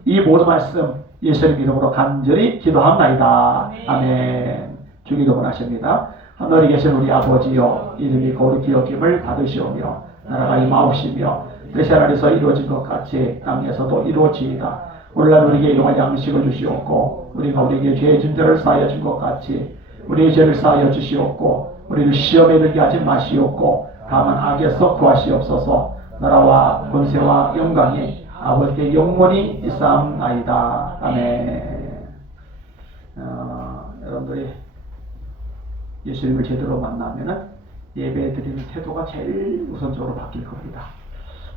이 모든 말씀 예수님 이름으로 간절히 기도합나이다. 아멘. 주기도 원하십니다. 하늘에 계신 우리 아버지여, 이름이 거룩히 여김을 받으시오며 나라가 임하옵시며 뜻이 하늘에서 이루어진 것 같이 땅에서도 이루어지이다. 오늘날 우리에게 일용할 양식을 주시옵고 우리가 우리에게 죄의 짐들을 쌓여 준 것 같이 우리의 죄를 쌓여 주시옵고 우리를 시험에 들게 하지 마시옵고 다만 악에서 구하시옵소서. 나라와 권세와 영광이 아버지께 영원히 있사옵나이다. 아멘. 여러분들이 예수님을 제대로 만나면은 예배 드리는 태도가 제일 우선적으로 바뀔 겁니다.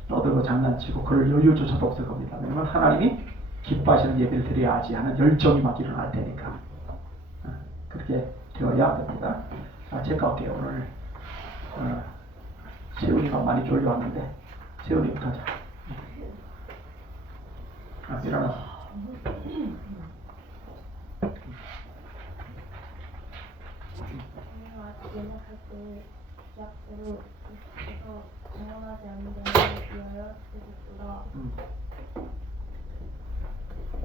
떠들고 장난치고 그럴 여유조차도 없을 겁니다. 왜냐면 하나님이 기뻐하시는 예배를 드려야지 하는 열정이 막 일어날 테니까. 그렇게 되어야 됩니다. 자, 제가 할게요. 오늘 세훈이가 많이 졸려왔는데 세훈이부터 하자. 일어나. 연락할 때 기약대로 계속해서 공헌하지 않는 자를 위하여 계속보다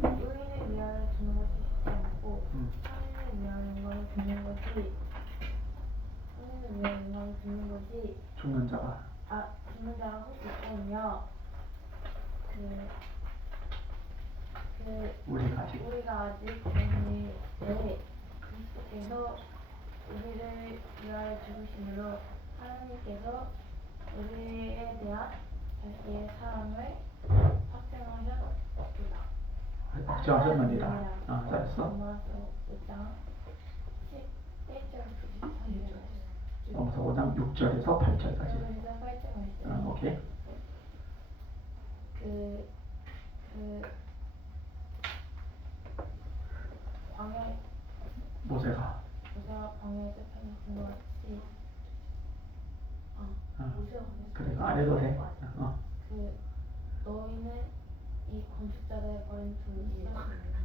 의인을 위하여 주는 것이 쉽지 않고 선인을 위하여 영광을 듣는 것이 죽는 자가 죽는 자가 혹시 있거든요. 우리가 아직 그리스도께서 우리를 위하여 죽으심으로 하나님께서 우리에 대한 자기의 사랑을 확정하셨느니라. 잘했어. 로마서 5장 11절부터 14절. 로마서 5장 6절에서 8절까지. 오케이. 광야 모세가 광야에서 펴놓은 것 같이 그래 안 해도 돼. 너희는 이 건축자들의 버린 돌이요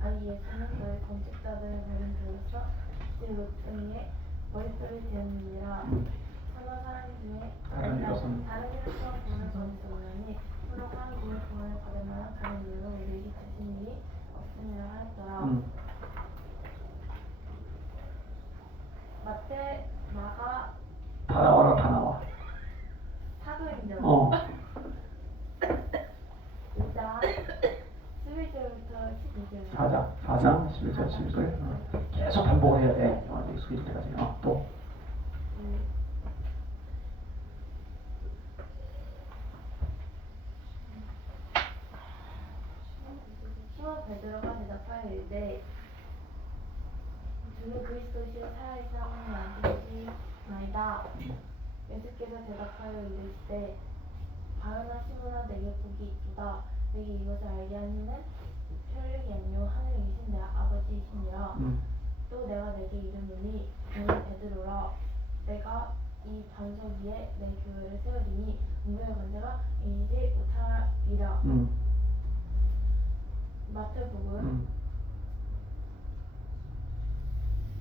아니 예수는 너희 건축자들의 버린 돌로서 그 로퉁이에 머릿돌이 되었느니라. 서로 사람 중에 다른 이로서 구원을 거두었으니 서로 한 구원을 받을 만한 다른 이유로 우리에게 주신 일이 없음이라 하였더라. 마가 다 나와. 사도행전 5장 11절부터 12절. 4장 11절 12절 계속 반복을 해야 돼. 익숙해질 때까지. 또 시몬 베드로가 대답하여 이르되 주는 그리스도시요 살아계신 하나님이 아시듯이 아니다. 예수께서 대답하여 이르시되 바요나 시몬아 내게 복이 있도다. 내게 이것을 알게 하니는 혈육이 아니요 하늘에 계신 내 아버지이시니라. 또 내가 내게 이르노니 너는 베드로라. 내가 이 반석 위에 내 교회를 세우리니 문무의 권세가 이기지 못하리라. 마태복음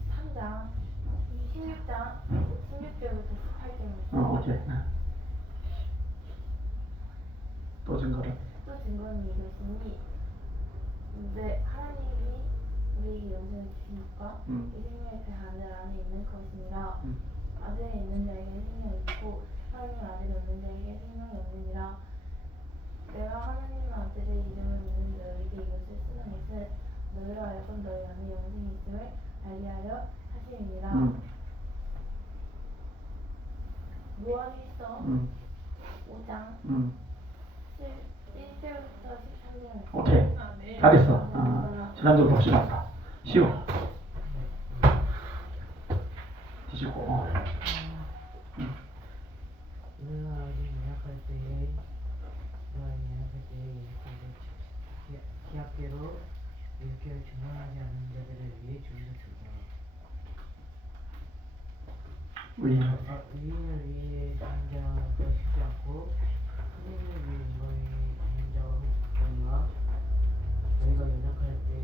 3장 16장 16절부터 18절입니다. 오케이. 또 증거를. 또 증거는 이것이니 근데 하나님이 우리에게 영생을 주신 것과 이 생명의 그 하늘 안에 있는 것이니라. 아들에 있는 자에게 생명이 있고 하나님 아들이 없는 자에게 생명이 없느니라. 내가 하나님 아들의 이름을 믿는 너희에게 이것을 쓰는 것은 너희로 하여금 너희 안에 영생이 있음을 알게 하려 하심이니라. 요한일서 5장 1절부터 13절. 오케이. 잘했어. 지난주로 봅시다. 쉬워. 뒤집고. 우리가 아직 연약할 때에 기약대로 예수께로 증언하지 않는 자들을 위해 죽으셨습니다. 의인을 위해 상자가 쉽지 않고 선생님을 위해 인간이 있는 자가 없거니와 저희가 연약할 때에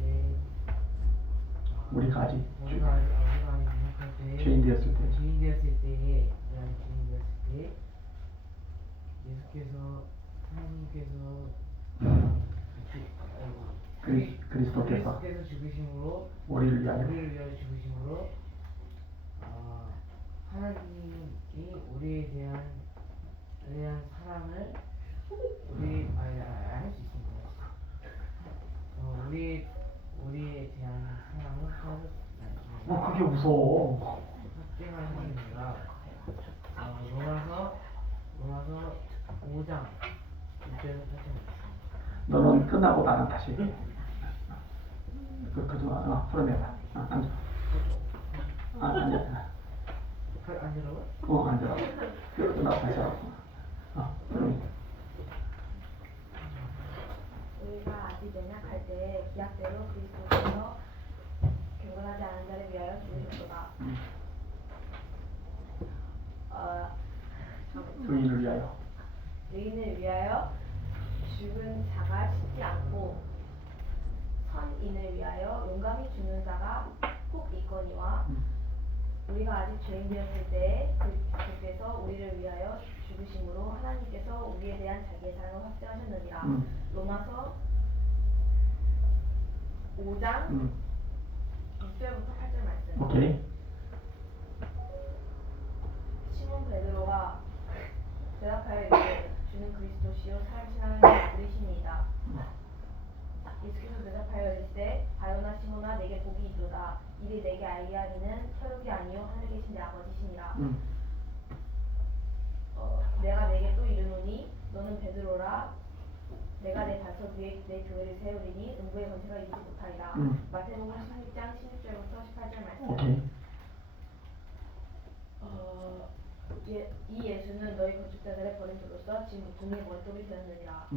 우리가 아직 연약할 때에 죄인 되었을 때 예수께서 하나님께서 그리스도께서 죽으심으로 우리를 위하여 죽으심으로 하나님이 우리에 대한 사랑을 할 수 있습니다. 우리에 대한 사랑을 하셨습니다. 그게 무서워. 확증하십니다. 로마서 5장 1절에서 8절. 너는 끝나고 나는 다시 풀어내봐. 앉아. 앉아. 앉으라고요? 앉아라. 끝나고 다시 하라. 우리가 아직 연약할 때 기약대로 그리스도께서 경건하지 않은 자를 위하여 죽으셨도다. 의인을 위하여. 의인을 위하여 죽은 자가 쉽지 않고 선인을 위하여 용감히 죽는 자가 꼭 있거니와 우리가 아직 죄인 되었을 때 그리스도께서 우리를 위하여 죽으심으로 하나님께서 우리에 대한 자기의 사랑을 확증하셨느니라. 로마서 5장 6절부터 8절 말씀. 오케이. 시몬 베드로가 대답하여 이르되 주는 그리스도시요 살아계신 하나님의 아들이시니이다. 예수께서 대답하여 이르시되 바요나 시몬아 내게 복이 있도다. 이를 내게 알게 하기는 혈육이 아니요 하늘에 계신 내 아버지시니라. 내가 내게 또 이르노니 너는 베드로라. 내가 내 발석 위에 내 교회를 세우리니 음부의 권세가 이기지 못하리라. 마태복음 16장 16절부터 18절 말씀. 오케이. 이 예수는 너희 건축자들의 버린 돌로서 지금 종의 머릿돌이 되었느니라.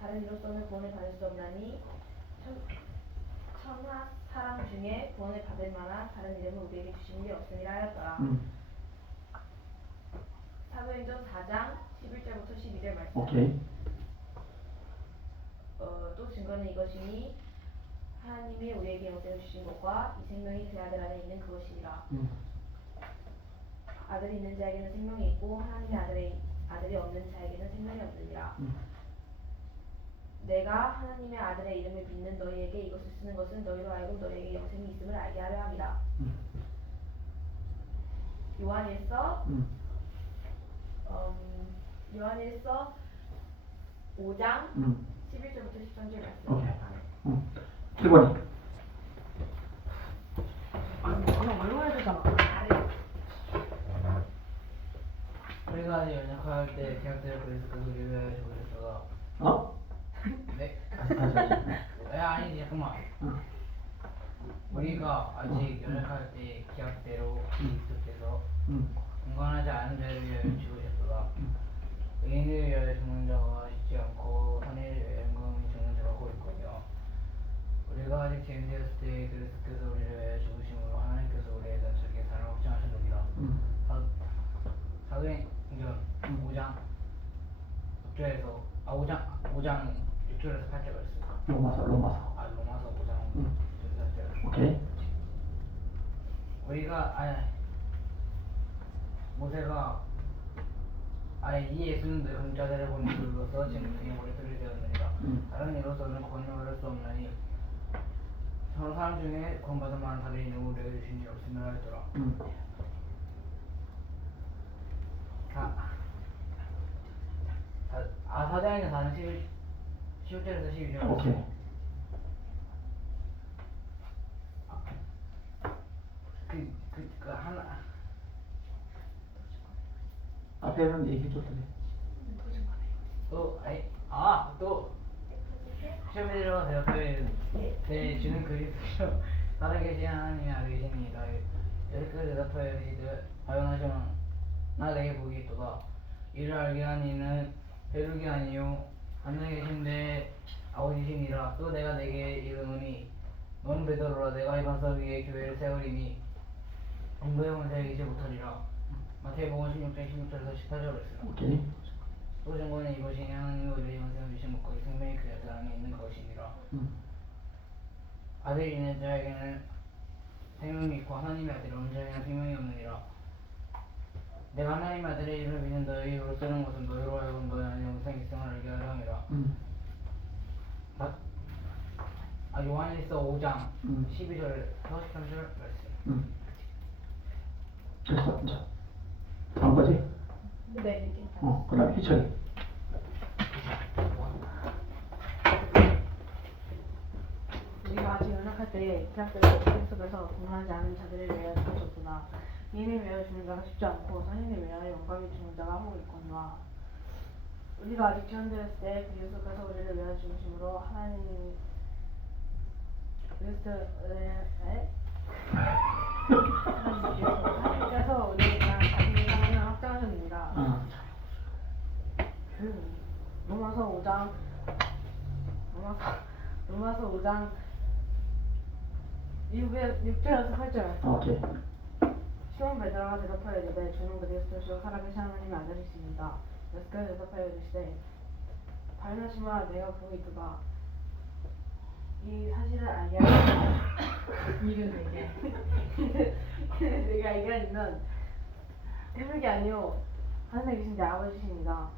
다른 이로서는 구원을 받을 수 없나니 천하 사람 중에 구원을 받을 만한 다른 이름을 우리에게 주신 게 없음이라 하였더라. 사도행전 4장 11절부터 12절 말씀. 오케이. 또 증거는 이것이니 하나님이 우리에게 영생을 주신 것과 이 생명이 그 아들 안에 있는 그것이니라. 아들이 있는 자에게는 생명이 있고 하나님의 아들이 없는 자에게는 생명이 없느니라. 내가 하나님의 아들의 이름을 믿는 너희에게 이것을 쓰는 것은 너희로 하여금 너희에게 영생이 있음을 알게 하려 함이라. 요한일서 5장 11절부터 13절 말씀. 오케이. 7번이. 그냥 외워야 되잖아. 우리가 아직 연약할 때 기약대로 그리스도께서 우리를 위하여 죽으셨다가. 네? 아니지 잠깐만. 우리가 아직 연약할 때 기약대로 그리스도께서 영광이 진행되었을 때 그리스도께서 우리를 위하여 죽으심으로 하나님께서 우리의 자식의 사랑을 확증하셨느니라. 사도행전 5장 6절에서 5장 6절에서 8절 말씀. 로마서. 로마서 5장 6절에서 8절. 오케이. 우리가 모세가 이 예수님도 형제들을 보니 불로서 지금 그의 머리털이 되었느니라. 다른 이로서는 권을 얻을 수 없나니 서로 사람 중에 구원받을 만한 다른 이름을 우리에게 주신 일 없음이라 하였더라. 사도행전 4장 11절에서 12절. 오케이. 그 하나 앞에는 얘기해줘도 돼. 또 시험에 들어가세요. 그 주는 그리스도 살아계신 하나님이 알고 계시니이다. 여기까지 대답하여 이르되 바요나시면 나 내게 복이 있도다. 이를 알게 한 이는 베룩이 아니요 하늘에 계신데 아버지시니라. 또 내가 내게 이르노니 너는 베드로라. 내가 이 반석 위에 교회를 세우리니 정부의 원세에 이지 못하리라. 마태복음 16장 16절에서 18절을 쓰라. 오케이. 또 증거는 이것이니 하나님이 우리의 영생을 주신 목적이 생명이 그 아들 안에 있는 것이니라. 아들이 있는 자에게는 생명이 있고 하나님의 아들이 없는 자에게는 생명이 없느니라. 내가 하나님의 아들의 이름을 믿는 너희 입으로 쓰는 것은 너희로 하여금 너희 안에 영생이 있음을 알게 하려 함이라. 요한일서 5장 12절 43절 말씀. 됐어. 이제 한 거지? 네. 그 다음에 희철이. 우리가 아직 연약할 때 기약대로 그리스도께서 공헌하지 않은 자들을 위하여 죽으셨구나. 이인을 위하여 죽는 자가 쉽지 않고 선인을 위하여 영광이 죽는 자가 하고 있거니와 우리가 아직 지원되었을 때 그리스도께서 우리를 위하여 죽으심으로 하나님께서 우리를 위하여 자신의 사랑을 확정하셨느니라. 로마서 5장 6절에서 8절. 오케이. 시몬 베드로가 대답하여 이르되 주는 그리스도시요 살아계신 하나님의 아들이십니다. 예수께서 대답하여 이르시되 바요나시마 내가 보고 있도다. 이 사실을 알게 하려면 내가 알게 하려면 해물이 아니요 하늘에 계신 내 아버지십니다.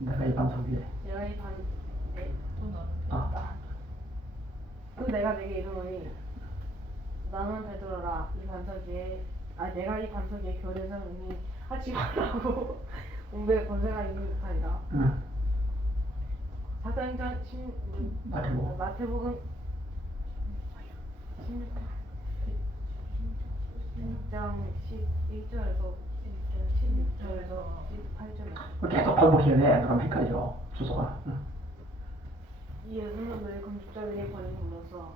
내가 이 반석 위에. 또 내가 내게 이르노니 나는 베드로라. 이 반석 위에 내가 이 반석 위에 교회를 세우니 하지 말라고 공부의 권세가 있는 듯하리라. 사도행전 마태복음 16장 11절에서 18절. 계속 반복해야 돼. 그럼 헷갈려. 주소가. 이 예수는 너희 건축자들이 버린 물로서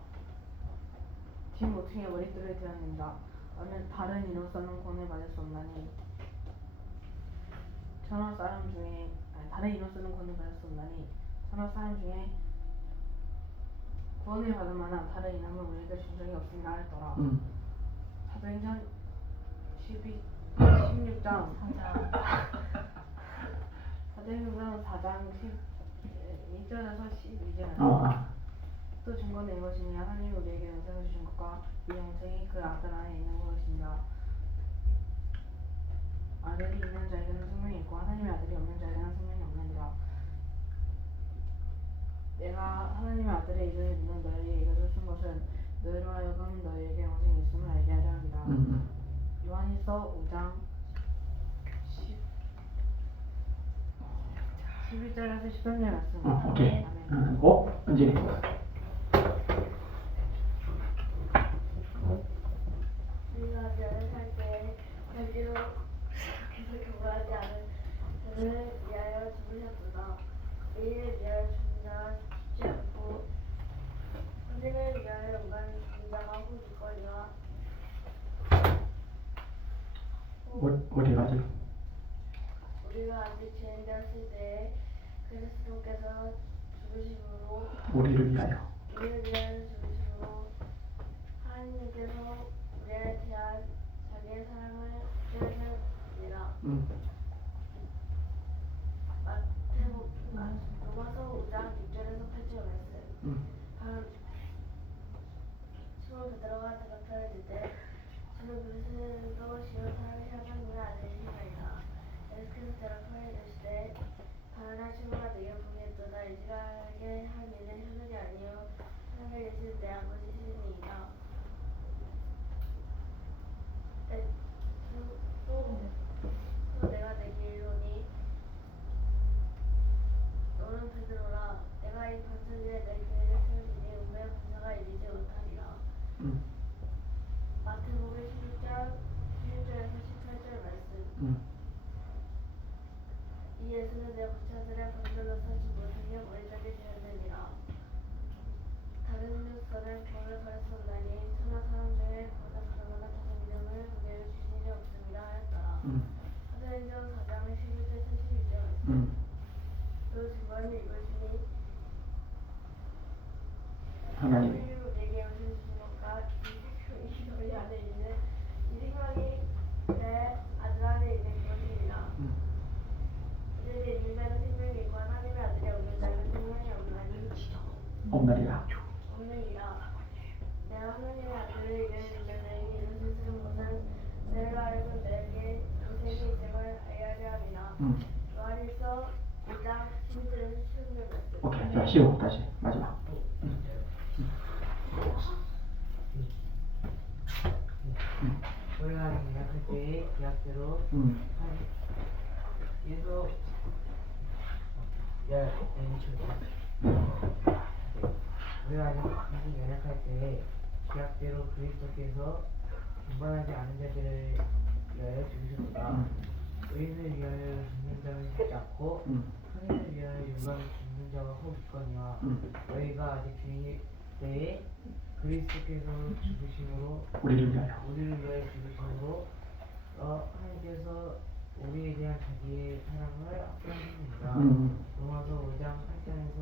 뒷 모퉁이의 머릿돌을 되었는다. 너는 다른 이로서는 구원을 받을 수 없나니 다른 이로서는 구원을 받을 수 없나니 천하 사람 중에 구원을 받을 만한 다른 이름을 우리에게 준 적이 없음이라 하였더라. 사도행전 16장 사도행전 4장 1절에서 12절에 또 증거는 이것이니 하나님이 우리에게 영생을 주신 것과 이 영생이 그 아들 안에 있는 것입니다. 아들이 있는 자에게는 생명이 있고 하나님의 아들이 없는 자에게는 생명이 없느니라. 내가 하나님의 아들의 이름을 믿는 너희에게 이것을 쓴 것은 너희로 하여금 너희에게 영생이 있음을 알게 하려 합니다. 요한일서 5장 11절에서 13절 말씀. 오케이. 은진이. 우리가 연약할 때 자기로 계속 교만하지 않은 자를 위하여 죽으셨도다. 이를 위하여 죽는 자가 쉽지 않고 선생을 위하여 영광이 죽는 자가 하고 있거니와 어디 가지? 우리가 아직 진행되었을 때 그리스도께서 죽으심으로 우리를 위하여. 우리를 위하여 죽으심으로 하나님께서 우리에 대한 자기의 사랑을 표현하시니라. 로마서 5장 6절에서 8절 말씀. 시몬 베드로가 대답하여 이르되 주는 그리스도 시요 사람이 향하심을 아시니이다. 예수께서 대답하여 이르시되 바나나 시몬아 내게 보냈도다. 이스라엘에게 한 일은 하늘이 아니요 하늘에 계신 내 아버지시니이다. 또 내가 내게 이르노니 너는 베드로라. 내가 이 반석 위에 내 교회를 세우리니 운명의 권세가 이르지 못하리라. 마태복음 16장 11절에서 18절 말씀. 이 예수는 내 목자들의 반석으로 서지 못하게 머리까지 되었느니라. 다른 신학서는 그를 가르쳤나니 천하 사람 중에 그보다 가르마나 다른 이름을 우리에게 주신 일이 없음이라 하였더라. 사도행전 4장 11절 71절 말씀. 또 주관이 이것이니 하나님. 내게 오신 주님과 이 생명이 너희 안에 있는 이 생명이 내 아들 안에 있는 것이니라. 이들이 있는 자는 생명이 있고 하나님의 아들이 없는 자는 생명이 없나리라. 없느니라. 내가 하나님의 아들을 이르는 자에게 이룰 수 있는 것은 내를 알고 내게 인생이 있음을 알게 함이라. 요한일서 5장 11절에서 16절 말씀. 오케이. 자, 쉬고 다시 마지막. 우리가 계약할 때의 계약대로 예수 우리가 아직 연약할 때에 계약대로 그리스도께서 분반하지 않은 자들을 위하여 죽으셨도다. 의인을 위하여 죽는 자는 죽지 않고 선인을 위하여 영광을 죽는 자가 혹 있거니와 너희가 아직 주의 때에 그리스도께서 죽으심으로 우리를 위하여 죽으심으로 하나님께서 우리에 대한 자기의 사랑을 표현하십니다. 로마서 5장 8절에서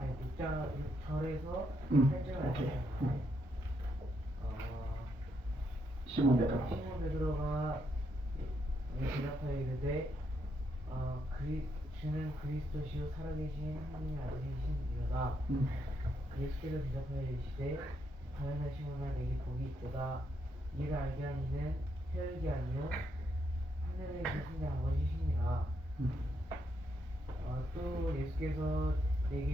6절에서 8절 말씀. 시몬 베드로. 시몬 베드로가 대답하여 이르되 주는 그리스도시요 살아계신 하나님의 아들이시니라. 예수께서 대답하여 이르시되 바나나 시몬아 내게 복이 있도다. 이를 알게 하니는 혈육이 아니요 하늘에 계신 내 아버지시니라. 또 예수께서 내게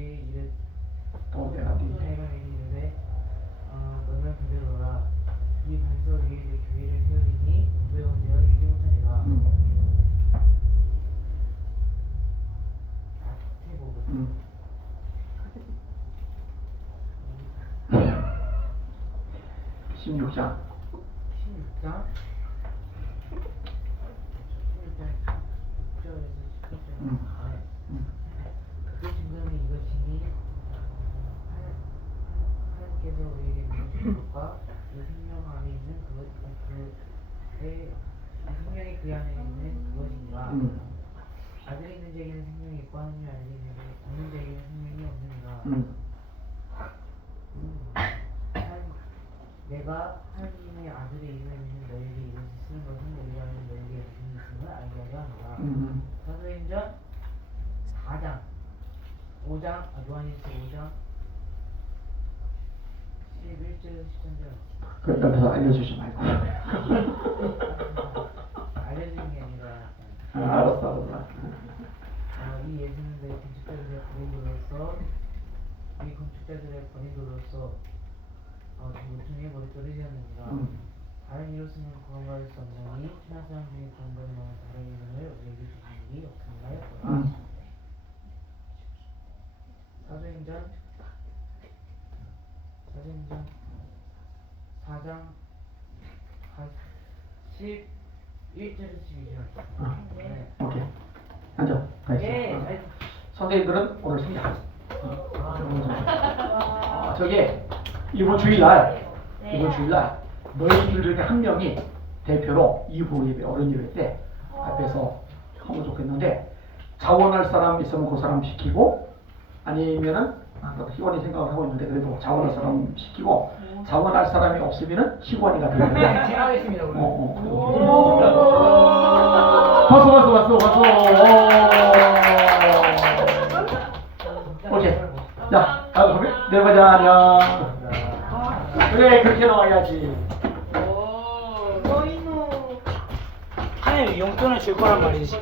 내가 내게 이르되 너는 베드로라. 이 반석 위에 내 교회를 세우리니 운명의 권세가 이기지 못하리라. 태복은 16장. 16장 6절에서 18절. 그 증거는 이것이니 하나님께서 우리에게 주신 것과 그 생명 안에 있는 생명이 그 안에 있는 그것이니라. 아들이 있는 자에게는 생명이 있고 하나님이 없는 자에게는 생명이 없느니라. 내가 하나님의 아들의 이름을 믿는 너희에게 이것을 쓰는 것은 너희가 아는 너희에게 무슨 있음을 알게 하려 합니다. 사도행전 4장 5장 요한일서 5장 11절 13절. 그 옆에서 알려주지 말고. 알려주는 게 아니라 알았어. 이 예수는 너희 건축자들의 권위로서 모퉁이의 머릿돌이 되었느니라. 다른 이로서는 구원받을 수 없나니 천하 사람 중에 구원받을 만한 다른 이름을 우리에게 주신 일이 없음이라 하였더라. 사도행전 4장 11절에서 12절. 네. 오케이. 앉아. 예. 선생님들은 오늘 생략. 저게 이번 주일날 너희들 중에 한 명이 대표로 이후 예배 어른 예배 때 앞에서 하면 좋겠는데 자원할 사람 있으면 그 사람 시키고 아니면은 희원이 생각을 하고 있는데 그래도 자원할 사람 시키고 자원할 사람이 없으면은 희원이가 되는 거야. 제가 하겠습니다. 그럼. 박수. 오케이. 자, 그러면 내려가자. 안녕. 그래, 그렇게 나와야지. 너희는 하나님 용돈을 줄 거란 말이지.